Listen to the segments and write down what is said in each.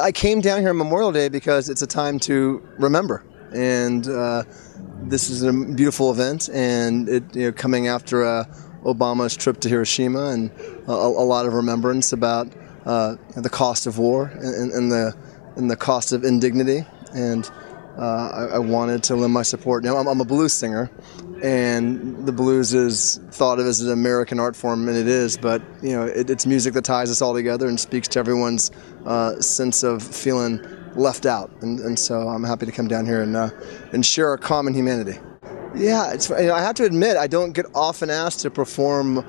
I came down here on Memorial Day because it's a time to remember, and this is a beautiful event, and it coming after Obama's trip to Hiroshima, and a lot of remembrance about the cost of war and the cost of indignity, and I wanted to lend my support. Now, I'm a blues singer, and the blues is thought of as an American art form, and it is, but it's music that ties us all together and speaks to everyone's sense of feeling left out, and so I'm happy to come down here and share our common humanity. Yeah, I have to admit, I don't get often asked to perform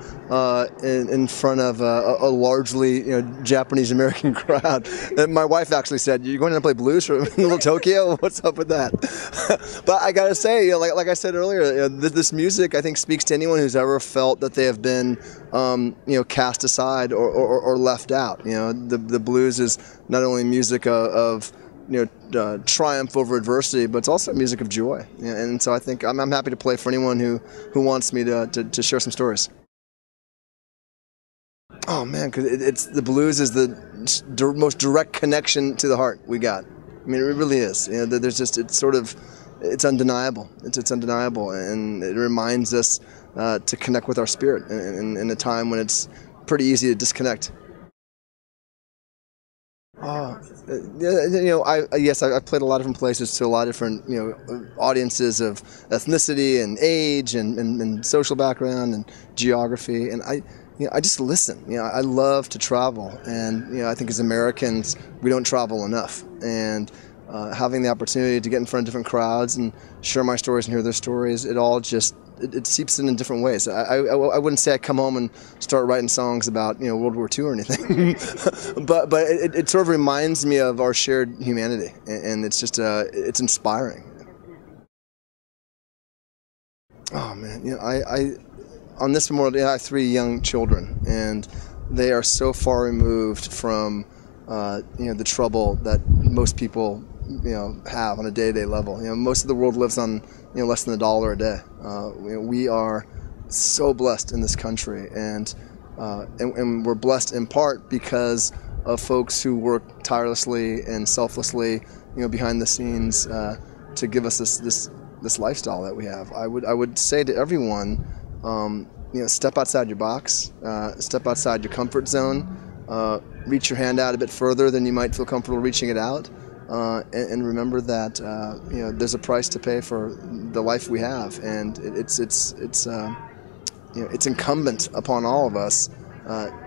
in front of a largely Japanese American crowd. And my wife actually said, "You're going to play blues for Little Tokyo? What's up with that?" But I gotta say, like I said earlier, this music I think speaks to anyone who's ever felt that they have been cast aside or left out. The blues is not only music of triumph over adversity, but it's also music of joy. And so I think I'm happy to play for anyone who wants me to share some stories. Oh man, because it's the blues is the most direct connection to the heart we got. I mean, it really is. There's just it's undeniable. It's undeniable, and it reminds us to connect with our spirit in a time when it's pretty easy to disconnect. Yes, I've played a lot of different places to a lot of different, audiences of ethnicity and age and social background and geography, and I just listen. I love to travel, and I think as Americans we don't travel enough, and having the opportunity to get in front of different crowds and share my stories and hear their stories, it all just it seeps in different ways. I wouldn't say I come home and start writing songs about World War II or anything, but it sort of reminds me of our shared humanity, and it's just it's inspiring. Oh man, I on this Memorial Day I have 3 young children, and they are so far removed from the trouble that most people have on a day-to-day level. Most of the world lives on less than $1 a day. We are so blessed in this country, and we're blessed in part because of folks who work tirelessly and selflessly, behind the scenes to give us this lifestyle that we have. I would say to everyone, step outside your box, step outside your comfort zone, reach your hand out a bit further than you might feel comfortable reaching it out. And remember that there's a price to pay for the life we have, and it's incumbent upon all of us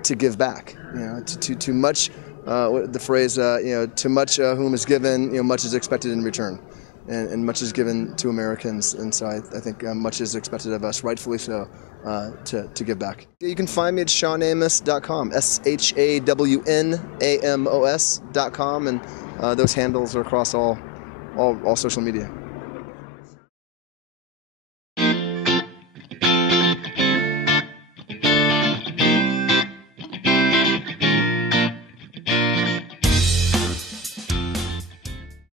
to give back. Too much. The phrase too much whom is given, much is expected in return, and much is given to Americans, and so I think much is expected of us, rightfully so, to give back. You can find me at ShawnAmos.com, ShawnAmos.com, and those handles are across all social media.